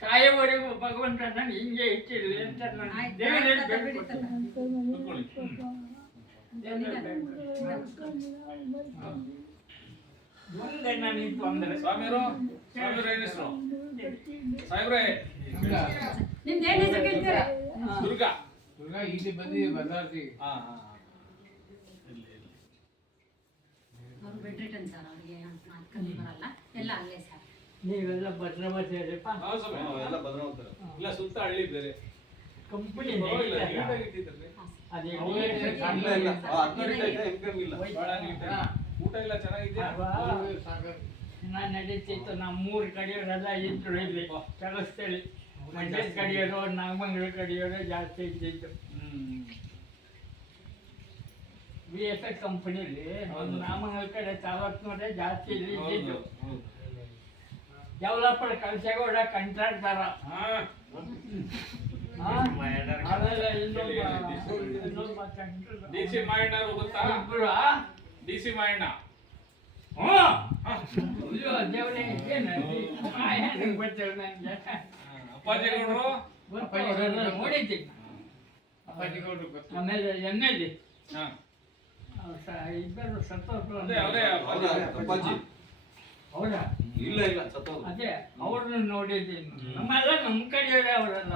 ಸಾಯೋವರೆಗೂ ಭಗವಂತ ನಾನು ಹಿಂಗೆ ಇಟ್ಟಿರಲಿ ಅಂತ ನಾನು ದೇವರಲ್ಲಿ ಬೇಡ್ಕೊಳ್ತೀನಿ. ಮುಂದೆ ನಾನು ಇತ್ತು ಅಂದರೆ ಸ್ವಾಮಿಯವರು ಏನ್ ಹೆಸರು? ಸಾಹೇಬ್ರೆ ನಿಮ್ದೇನ್ ಹೆಸರು ಕೇಳ್ತೀರಾ? ದುರ್ಗಾ ಇಲ್ಲಿ ಬಂದಿ ಬದಾರ್ತಿ. ಅವ್ರು ಬೆಡ್ ರಿಟರ್ನ್ ಸರ್, ಅವ್ರಿಗೆ ಮಾತುಕತೆ ಬರಲ್ಲ, ಎಲ್ಲ ಅಲ್ಲೇ ಸರ್. ನೀವೆಲ್ಲ ಭದ್ರಾವತಿಯಲ್ಲಪ್ಪ ಎಲ್ಲ ಭದ್ರಾವತಿ ಇಲ್ಲ, ಸುತ್ತ ಹಳ್ಳಿ ಬೇರೆ ಕಂಪನಿ ಅದೇ ಊಟ ಎಲ್ಲ ಚೆನ್ನಾಗಿದೆ. ನಾನು ನಡೀತಿತ್ತು. ನಾವು 3 ಕಡೆಯವರೆಲ್ಲ ಇದ್ರು ಇಲ್ಲಿ ಕೆಲಸದಲ್ಲಿ. ಮಂಡ್ಯದ ಕಡೆಯವರು, ನಾಗಮಂಗಲ ಕಡೆಯವರು ಜಾಸ್ತಿ ಇದ್ದಿದ್ದು. VFX ಕಂಪನಿಲಿ ಒಂದು ನಾಗಮಂಗಲ ಕಡೆ ತಾಲೂಕ್ನವರೇ ಜಾಸ್ತಿ ಇಲ್ಲಿ ಇದ್ದಿದ್ದು. ಡೆವಲಪರ್ ಕಲ್ಸಗೋಡ ಕಂಟ್ರಾಕ್ಟರ DC ಮಾಯಣ್ಣರು ಗೊತ್ತಾ? DC ಮಾಯಣ್ಣ ದೇವರೇ ಗೊತ್ತಿಲ್ಲ ನನಗೆ. ಅಪ್ಪಾಜಿ ಗೌಡ್ರು ನೋಡಿದ್ದೀನಿ. ಆಮೇಲೆ MLA ಇಬ್ಬರು ಸತ್ತೋದ್ರು. ಅಪ್ಪಾಜಿ ಹೌದಾ? ಇಲ್ಲ ಸತ್ತೋದ್ರು. ಅದೇ ಅವ್ರನ್ನ ನೋಡಿದ್ದೀನಿ. ನಮ್ಮೆಲ್ಲ ನಮ್ಮ ಕಡೆಯವರೇ ಅವರೆಲ್ಲ.